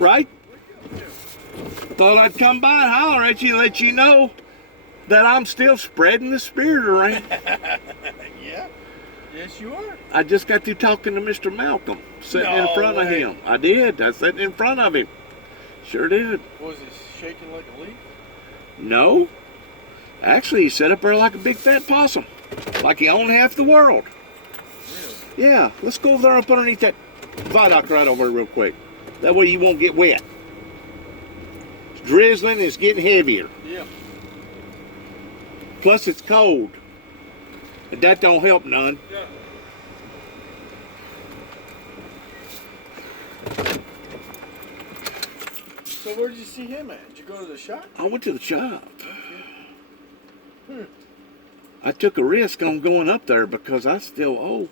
Right? Thought I'd come by and holler at you and let you know that I'm still spreading the spirit around. Yeah. Yes, you are. I just got through talking to Mr. Malcolm, sitting in front of him. I did. I sat in front of him. Sure did. Was he shaking like a leaf? No. Actually, he sat up there like a big fat possum. Like he owned half the world. Really? Yeah. Let's go over there up underneath that viaduct right over real quick. That way you won't get wet. It's drizzling. It's getting heavier. Yeah. Plus it's cold. And that don't help none. Yeah. So where did you see him at? Did you go to the shop? I went to the shop. Okay. I took a risk on going up there because I still owe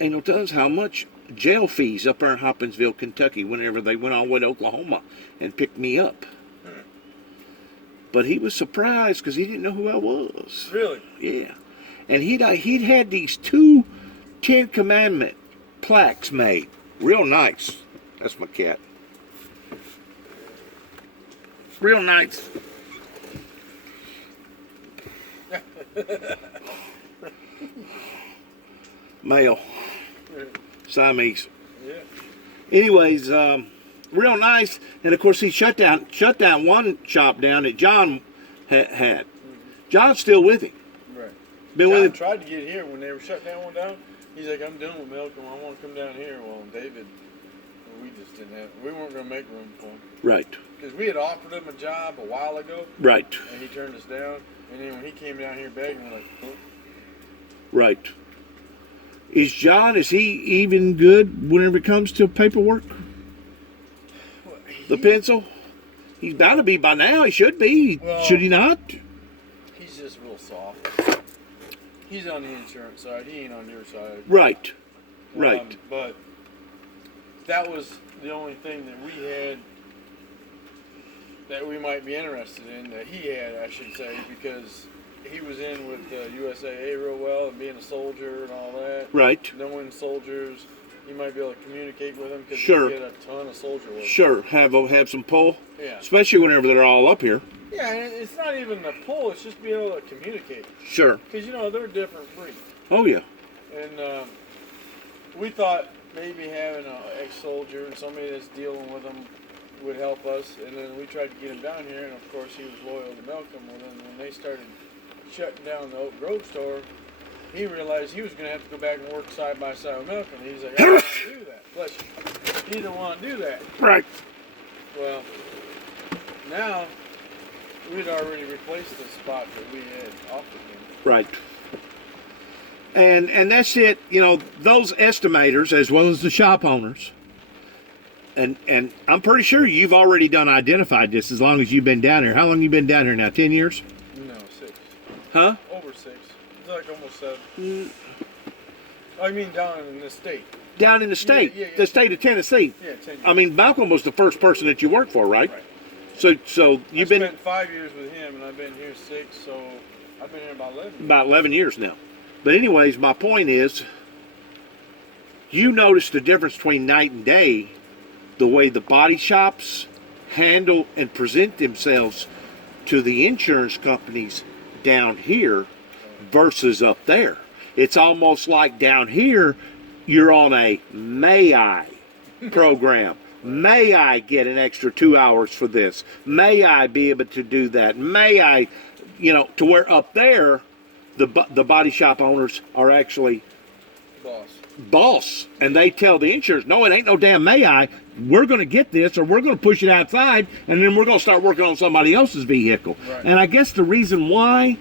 ain't no tells how much jail fees up there in Hopkinsville, Kentucky, whenever they went all the way to Oklahoma and picked me up. But he was surprised because he didn't know who I was. Really? Yeah. And he'd had these 2 Ten Commandment plaques made. Real nice. That's my cat. Real nice. Male. Siamese. Yeah. Anyways, real nice. And of course he shut down one shop down that John had. John's still with him. Right. Been John with him. tried to get here when they were shut down one down. He's like, I'm done with Malcolm. I want to come down here. Well, David, we just didn't have. We weren't going to make room for him. Right. Because we had offered him a job a while ago. Right. And he turned us down. And then when he came down here begging, we're like, oh. Right. Is he even good whenever it comes to paperwork? Well, The pencil? He's bound to be by now. He should be. Well, Should he not? He's just real soft. He's on the insurance side. He ain't on your side. Right. Right. But that was the only thing that we had that we might be interested in, that he had, I should say, because he was in with USAA real well and being a soldier and all that. Right. Knowing soldiers, you might be able to communicate with them because Sure. you get a ton of soldier work. Sure. Have some pull. Yeah. Especially whenever they're all up here. Yeah, and it's not even the pull, it's just being able to communicate. Sure. Because, they're different breeds. Oh, yeah. And we thought maybe having an ex-soldier and somebody that's dealing with them would help us. And then we tried to get him down here, and of course he was loyal to Malcolm. Well, then when they started shutting down the Oak Grove store, he realized he was going to have to go back and work side by side with Malcolm. He's like, I don't want to do that. Bless you. He didn't want to do that. Right. Well, now we'd already replaced the spot that we had offered him. Right. And that's it. Those estimators as well as the shop owners. And I'm pretty sure you've already identified this as long as you've been down here. How long you been down here now? 10 years? No, 6. Huh? Over 6. It's like almost 7. I mean down in the state. Down in the state, Yeah. the state of Tennessee. Yeah, 10 years. I mean, Malcolm was the first person that you worked for, right? Right. So you've been spent 5 years with him, and I've been here 6, so I've been here about 11 years. about 11 years now. But anyways, my point is, you notice the difference between night and day, the way the body shops handle and present themselves to the insurance companies down here versus up there. It's almost like down here, you're on a may I program. May I get an extra 2 hours for this? May I be able to do that? May I, to where up there, the body shop owners are actually boss. And they tell the insurance, no, it ain't no damn may I. We're going to get this, or we're going to push it outside, and then we're going to start working on somebody else's vehicle. Right. And I guess the reason why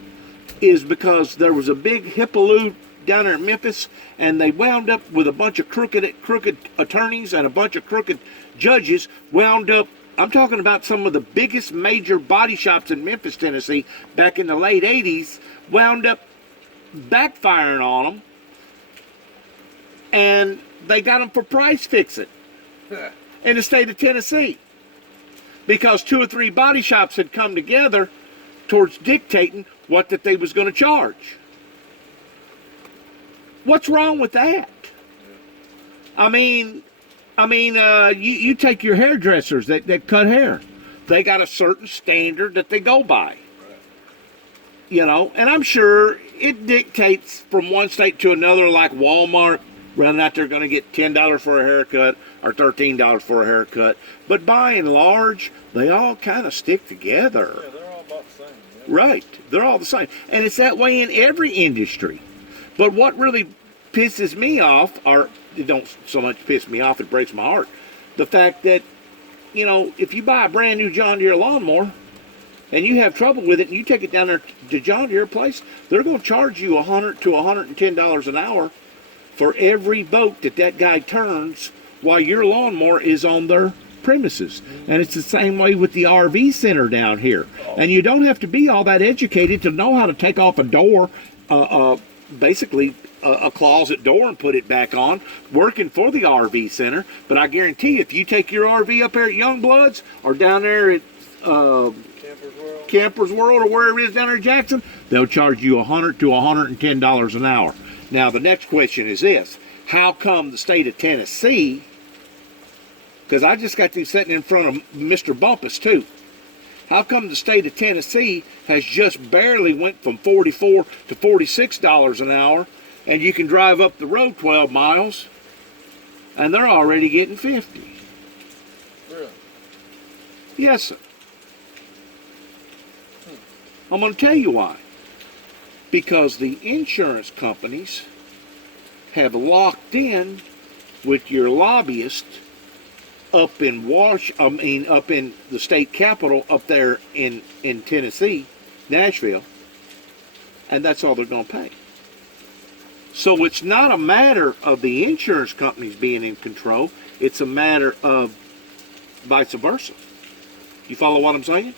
is because there was a big hippaloo down there in Memphis, and they wound up with a bunch of crooked attorneys and a bunch of crooked judges wound up. I'm talking about some of the biggest major body shops in Memphis, Tennessee, back in the late 80s, wound up backfiring on them, and they got them for price fixing in the state of Tennessee because 2 or 3 body shops had come together towards dictating what that they was going to charge. What's wrong with that? I mean, I mean, you take your hairdressers that cut hair. They got a certain standard that they go by. You know, and I'm sure it dictates from one state to another, like Walmart running out there going to get $10 for a haircut or $13 for a haircut. But by and large, they all kind of stick together. Yeah, they're all about the same. Yeah. Right. They're all the same. And it's that way in every industry. But what really pisses me off, or it don't so much piss me off, it breaks my heart, the fact that, you know, if you buy a brand new John Deere lawnmower and you have trouble with it and you take it down there to John Deere place, they're going to charge you $100 to $110 an hour for every boat that guy turns while your lawnmower is on their premises. And it's the same way with the RV center down here. And you don't have to be all that educated to know how to take off a door, basically a closet door, and put it back on, working for the RV center. But I guarantee you, if you take your RV up there at Youngbloods or down there at Campers World or wherever it is down there in Jackson, they'll charge you $100 to $110 an hour. Now, the next question is this. How come the state of Tennessee, because I just got these sitting in front of Mr. Bumpus too, how come the state of Tennessee has just barely went from $44 to $46 an hour, and you can drive up the road 12 miles, and they're already getting 50? Really? Yes, sir. I'm going to tell you why. Because the insurance companies have locked in with your lobbyist up in up in the state capital up there in Tennessee, Nashville, and that's all they're going to pay. So it's not a matter of the insurance companies being in control, it's a matter of vice versa. You follow what I'm saying?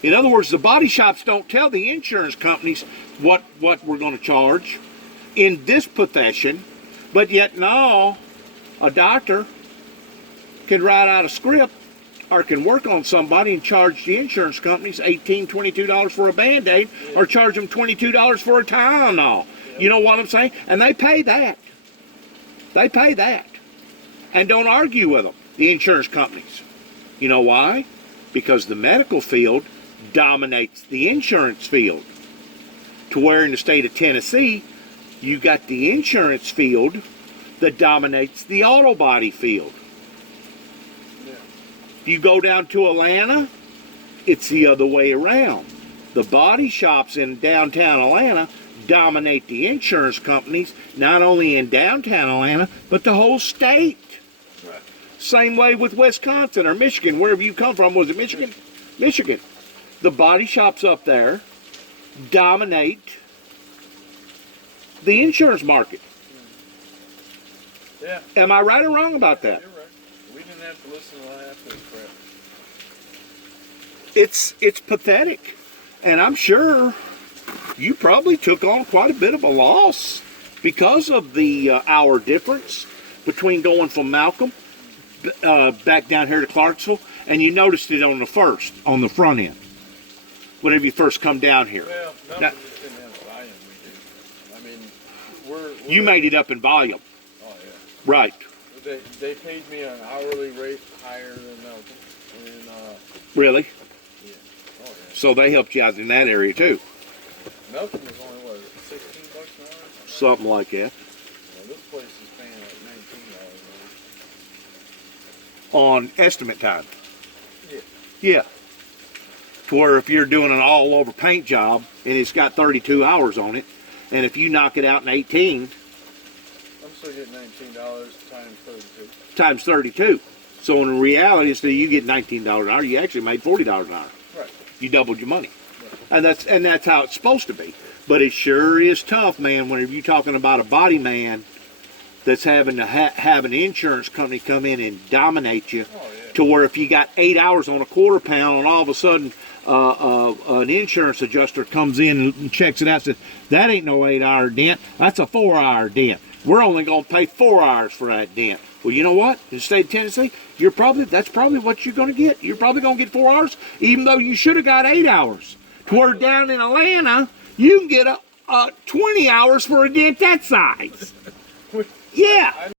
In other words, the body shops don't tell the insurance companies what we're going to charge in this profession, but yet now a doctor can write out a script or can work on somebody and charge the insurance companies $18, $22 for a Band-Aid, or charge them $22 for a Tylenol. You know what I'm saying? And they pay that. They pay that. And don't argue with them, the insurance companies. You know why? Because the medical field dominates the insurance field. To where in the state of Tennessee, you got the insurance field that dominates the auto body field. Yeah. You go down to Atlanta, it's the other way around. The body shops in downtown Atlanta dominate the insurance companies, not only in downtown Atlanta, but the whole state. Right. Same way with Wisconsin or Michigan, wherever you come from. Was it Michigan? Michigan. The body shops up there dominate the insurance market. Yeah. Am I right or wrong about that? You're right. We didn't have to listen to half this crap. It's pathetic. And I'm sure you probably took on quite a bit of a loss because of the hour difference between going from Malcolm back down here to Clarksville, and you noticed it on the front end, whenever you first come down here. Well, Now, nothing just didn't have the volume we do. I mean, we're you made it up in volume. Oh yeah. Right. They paid me an hourly rate higher than Malcolm, and Really? yeah. Oh yeah. So they helped you out in that area too. Malcolm was only what, $16 an hour? Something like that. Well, this place is paying like $19 an On estimate time. hour. Yeah. Yeah. To where if you're doing an all over paint job and it's got 32 hours on it, and if you knock it out in 18 I'm still getting $19 times 32. times 32. So in reality, instead of you get $19 an hour, you actually made $40 an hour. Right. You doubled your money. Right. And that's how it's supposed to be. But it sure is tough, man, whenever you're talking about a body man that's having to have an insurance company come in and dominate you. Oh yeah. To where if you got 8 hours on a quarter pound and all of a sudden an insurance adjuster comes in and checks it out and says, that ain't no 8-hour dent, that's a 4-hour dent. We're only going to pay 4 hours for that dent. Well, you know what? In the state of Tennessee, that's probably what you're going to get. You're probably going to get 4 hours, even though you should have got 8 hours. To where down in Atlanta, you can get 20 hours for a dent that size. Yeah.